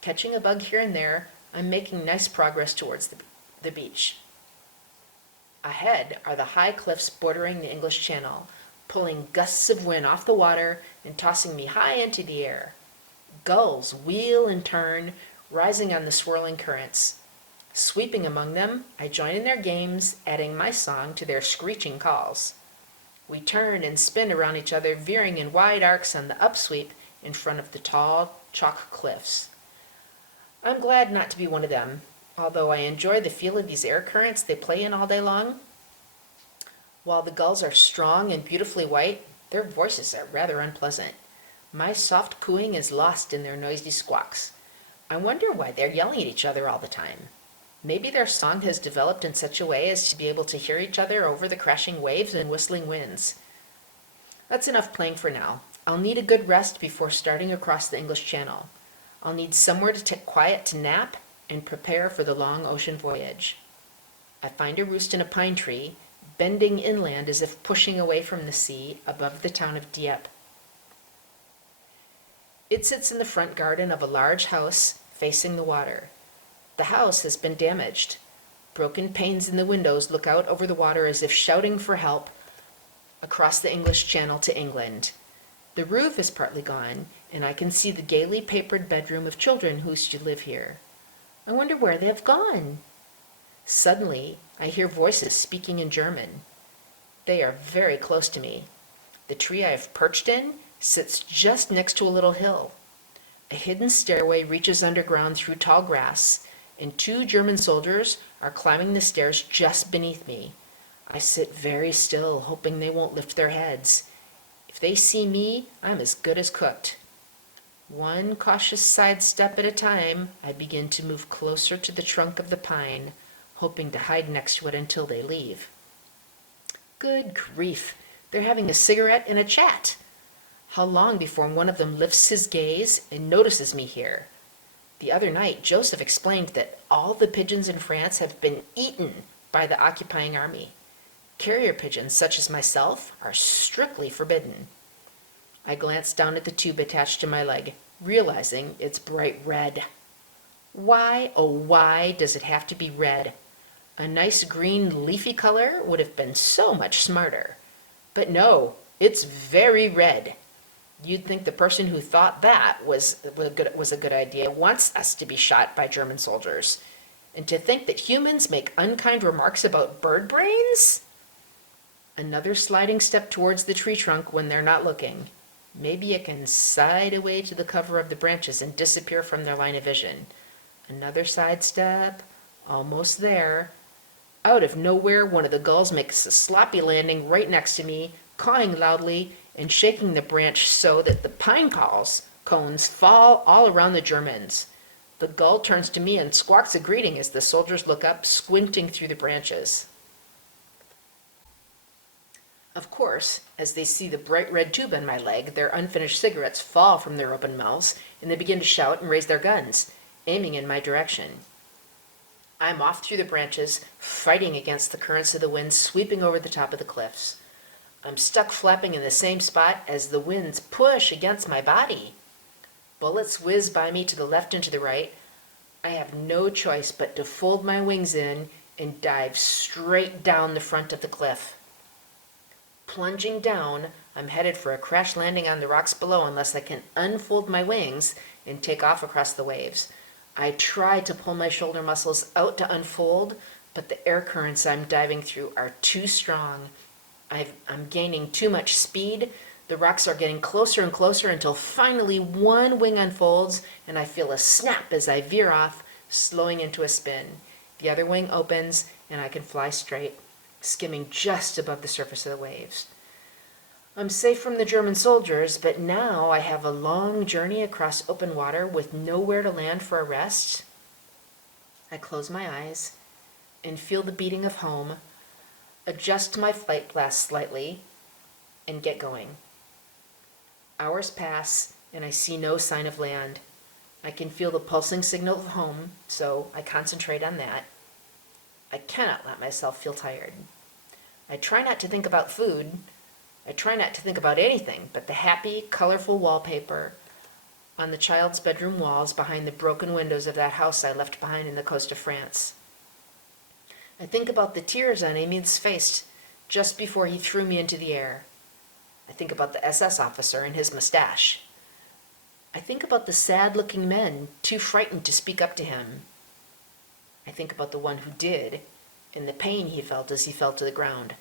Catching a bug here and there, I'm making nice progress towards the beach. Ahead are the high cliffs bordering the English Channel, pulling gusts of wind off the water and tossing me high into the air. Gulls wheel and turn, rising on the swirling currents. Sweeping among them, I join in their games, adding my song to their screeching calls. We turn and spin around each other, veering in wide arcs on the upsweep in front of the tall chalk cliffs. I'm glad not to be one of them, although I enjoy the feel of these air currents they play in all day long. While the gulls are strong and beautifully white, their voices are rather unpleasant. My soft cooing is lost in their noisy squawks. I wonder why they're yelling at each other all the time. Maybe their song has developed in such a way as to be able to hear each other over the crashing waves and whistling winds. That's enough playing for now. I'll need a good rest before starting across the English Channel. I'll need somewhere to take quiet to nap and prepare for the long ocean voyage. I find a roost in a pine tree, bending inland as if pushing away from the sea above the town of Dieppe. It sits in the front garden of a large house facing the water. The house has been damaged. Broken panes in the windows look out over the water as if shouting for help across the English Channel to England. The roof is partly gone, and I can see the gaily papered bedroom of children who used to live here. I wonder where they have gone. Suddenly, I hear voices speaking in German. They are very close to me. The tree I have perched in sits just next to a little hill. A hidden stairway reaches underground through tall grass, and 2 German soldiers are climbing the stairs just beneath me. I sit very still, hoping they won't lift their heads. If they see me, I'm as good as cooked. One cautious sidestep at a time, I begin to move closer to the trunk of the pine, hoping to hide next to it until they leave. Good grief, they're having a cigarette and a chat. How long before one of them lifts his gaze and notices me here? The other night, Joseph explained that all the pigeons in France have been eaten by the occupying army. Carrier pigeons, such as myself, are strictly forbidden. I glance down at the tube attached to my leg, realizing it's bright red. Why, oh why, does it have to be red? A nice green leafy color would have been so much smarter. But no, it's very red. You'd think the person who thought that was a good idea wants us to be shot by German soldiers. And to think that humans make unkind remarks about bird brains? Another sliding step towards the tree trunk when they're not looking. Maybe it can side away to the cover of the branches and disappear from their line of vision. Another sidestep, almost there. Out of nowhere, one of the gulls makes a sloppy landing right next to me, cawing loudly and shaking the branch so that the pine cones fall all around the Germans. The gull turns to me and squawks a greeting as the soldiers look up, squinting through the branches. Of course, as they see the bright red tube on my leg, their unfinished cigarettes fall from their open mouths, and they begin to shout and raise their guns, aiming in my direction. I'm off through the branches, fighting against the currents of the wind sweeping over the top of the cliffs. I'm stuck flapping in the same spot as the winds push against my body. Bullets whiz by me to the left and to the right. I have no choice but to fold my wings in and dive straight down the front of the cliff. Plunging down, I'm headed for a crash landing on the rocks below unless I can unfold my wings and take off across the waves. I try to pull my shoulder muscles out to unfold, but the air currents I'm diving through are too strong. I'm gaining too much speed. The rocks are getting closer and closer until finally one wing unfolds and I feel a snap as I veer off, slowing into a spin. The other wing opens and I can fly straight, skimming just above the surface of the waves. I'm safe from the German soldiers, but now I have a long journey across open water with nowhere to land for a rest. I close my eyes and feel the beating of home, adjust my flight glass slightly, and get going. Hours pass and I see no sign of land. I can feel the pulsing signal of home, so I concentrate on that. I cannot let myself feel tired. I try not to think about food. I try not to think about anything but the happy, colorful wallpaper on the child's bedroom walls behind the broken windows of that house I left behind in the coast of France. I think about the tears on Emil's face just before he threw me into the air. I think about the SS officer and his mustache. I think about the sad-looking men, too frightened to speak up to him. I think about the one who did, and the pain he felt as he fell to the ground.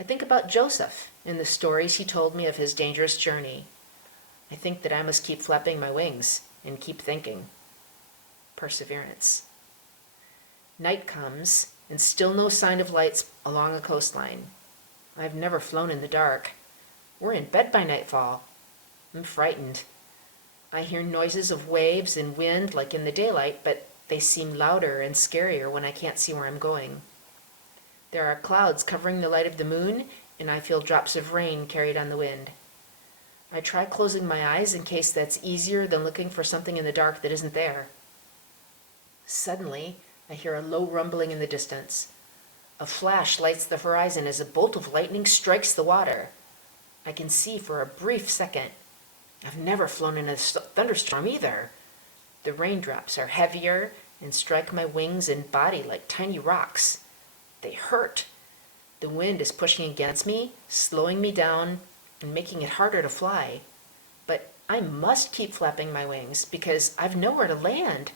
I think about Joseph and the stories he told me of his dangerous journey. I think that I must keep flapping my wings and keep thinking. Perseverance. Night comes, and still no sign of lights along the coastline. I've never flown in the dark. We're in bed by nightfall. I'm frightened. I hear noises of waves and wind like in the daylight, but they seem louder and scarier when I can't see where I'm going. There are clouds covering the light of the moon, and I feel drops of rain carried on the wind. I try closing my eyes in case that's easier than looking for something in the dark that isn't there. Suddenly, I hear a low rumbling in the distance. A flash lights the horizon as a bolt of lightning strikes the water. I can see for a brief second. I've never flown in a thunderstorm either. The raindrops are heavier and strike my wings and body like tiny rocks. They hurt. The wind is pushing against me, slowing me down, and making it harder to fly. But I must keep flapping my wings because I've nowhere to land.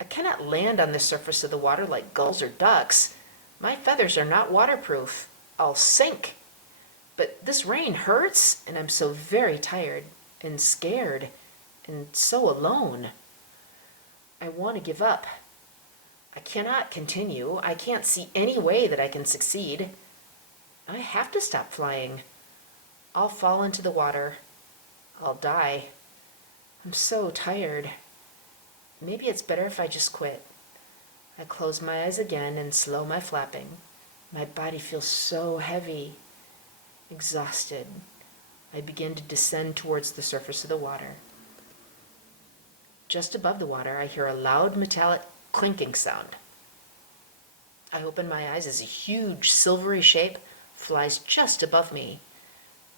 I cannot land on the surface of the water like gulls or ducks. My feathers are not waterproof. I'll sink. But this rain hurts, and I'm so very tired and scared and so alone. I want to give up. I cannot continue. I can't see any way that I can succeed. I have to stop flying. I'll fall into the water. I'll die. I'm so tired. Maybe it's better if I just quit. I close my eyes again and slow my flapping. My body feels so heavy, exhausted. I begin to descend towards the surface of the water. Just above the water, I hear a loud metallic clinking sound. I open my eyes as a huge silvery shape flies just above me.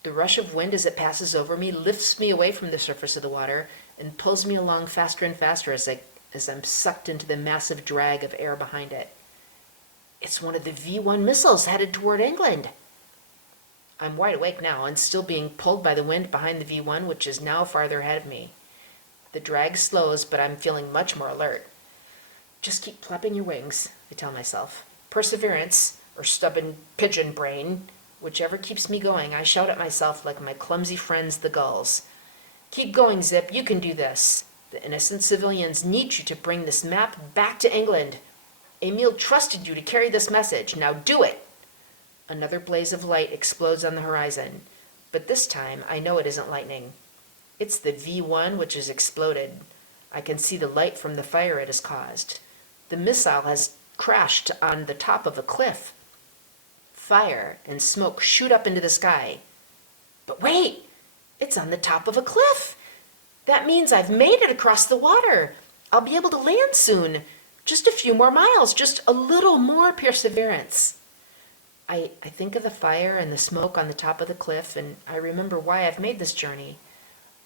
The rush of wind as it passes over me lifts me away from the surface of the water and pulls me along faster and faster as I'm sucked into the massive drag of air behind it. It's one of the V-1 missiles headed toward England. I'm wide awake now and still being pulled by the wind behind the V-1, which is now farther ahead of me. The drag slows, but I'm feeling much more alert. Just keep flapping your wings, I tell myself. Perseverance, or stubborn pigeon brain, whichever keeps me going, I shout at myself like my clumsy friends the gulls. Keep going, Zip, you can do this. The innocent civilians need you to bring this map back to England. Emil trusted you to carry this message. Now do it. Another blaze of light explodes on the horizon, but this time I know it isn't lightning. It's the V-1 which has exploded. I can see the light from the fire it has caused. The missile has crashed on the top of a cliff. Fire and smoke shoot up into the sky. But wait! It's on the top of a cliff! That means I've made it across the water. I'll be able to land soon. Just a few more miles, just a little more perseverance. I think of the fire and the smoke on the top of the cliff, and I remember why I've made this journey.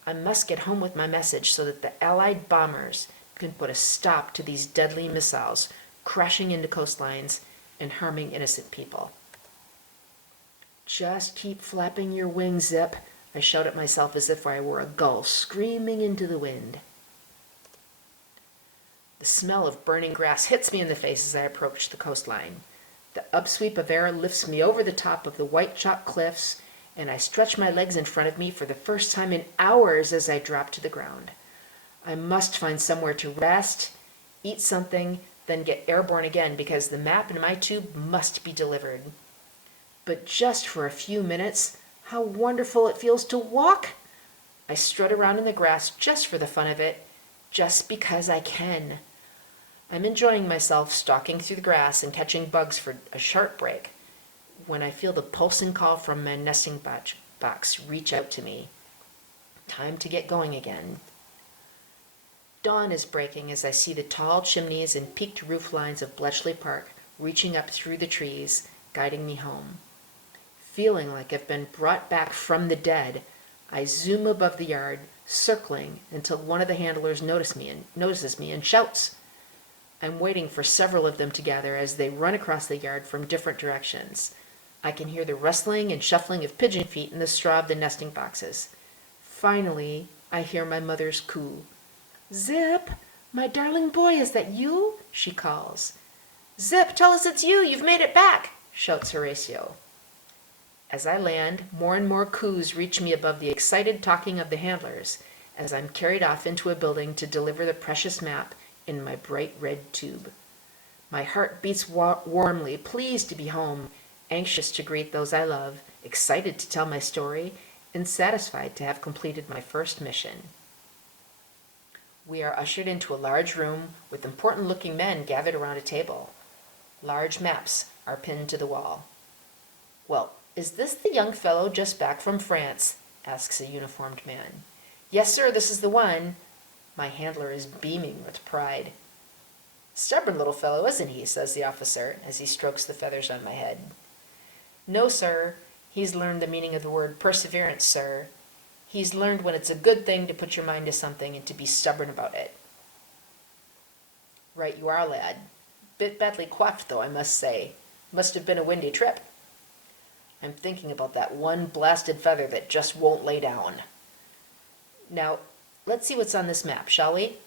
I must get home with my message so that the Allied bombers can put a stop to these deadly missiles crashing into coastlines and harming innocent people. Just keep flapping your wings, Zip, I shout at myself as if I were a gull screaming into the wind. The smell of burning grass hits me in the face as I approach the coastline. The upsweep of air lifts me over the top of the white chalk cliffs, and I stretch my legs in front of me for the first time in hours as I drop to the ground. I must find somewhere to rest, eat something, then get airborne again because the map in my tube must be delivered. But just for a few minutes, how wonderful it feels to walk! I strut around in the grass just for the fun of it, just because I can. I'm enjoying myself stalking through the grass and catching bugs for a sharp break when I feel the pulsing call from my nesting box reach out to me. Time to get going again. Dawn is breaking as I see the tall chimneys and peaked roof lines of Bletchley Park reaching up through the trees, guiding me home. Feeling like I've been brought back from the dead, I zoom above the yard, circling until one of the handlers notices me and shouts. I'm waiting for several of them to gather as they run across the yard from different directions. I can hear the rustling and shuffling of pigeon feet in the straw of the nesting boxes. Finally, I hear my mother's coo. "Zip, my darling boy, is that you?" she calls. "Zip, tell us it's you, you've made it back," shouts Horatio. As I land, more and more coos reach me above the excited talking of the handlers as I'm carried off into a building to deliver the precious map in my bright red tube. My heart beats warmly, pleased to be home, anxious to greet those I love, excited to tell my story, and satisfied to have completed my first mission. We are ushered into a large room with important-looking men gathered around a table. Large maps are pinned to the wall. "Well, is this the young fellow just back from France?" asks a uniformed man. "Yes, sir, this is the one." My handler is beaming with pride. "Stubborn little fellow, isn't he?" says the officer as he strokes the feathers on my head. "No, sir. He's learned the meaning of the word perseverance, sir. He's learned when it's a good thing to put your mind to something and to be stubborn about it." "Right you are, lad. Bit badly coiffed, though, I must say. Must have been a windy trip." "I'm thinking about that one blasted feather that just won't lay down. Now, let's see what's on this map, shall we?"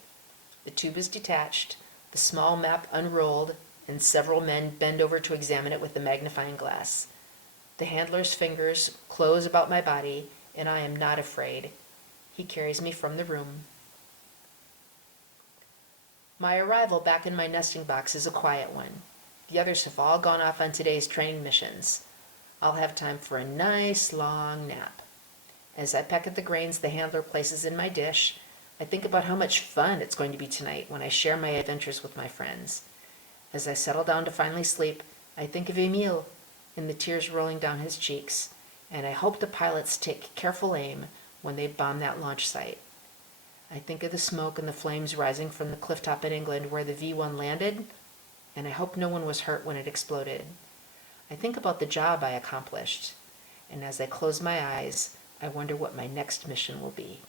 The tube is detached, the small map unrolled, and several men bend over to examine it with the magnifying glass. The handler's fingers close about my body, and I am not afraid. He carries me from the room. My arrival back in my nesting box is a quiet one. The others have all gone off on today's training missions. I'll have time for a nice long nap. As I peck at the grains the handler places in my dish, I think about how much fun it's going to be tonight when I share my adventures with my friends. As I settle down to finally sleep, I think of Emile and the tears rolling down his cheeks, and I hope the pilots take careful aim when they bomb that launch site. I think of the smoke and the flames rising from the clifftop in England where the V-1 landed, and I hope no one was hurt when it exploded. I think about the job I accomplished, and as I close my eyes, I wonder what my next mission will be.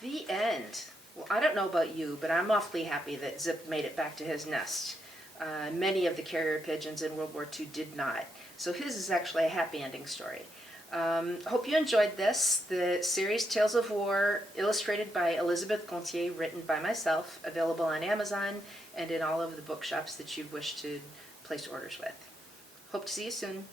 The end. Well, I don't know about you, but I'm awfully happy that Zip made it back to his nest. Many of the carrier pigeons in World War II did not. So his is actually a happy ending story. Hope you enjoyed this. The series Tales of War, illustrated by Elizabeth Gontier, written by myself, available on Amazon and in all of the bookshops that you wish to place orders with. Hope to see you soon.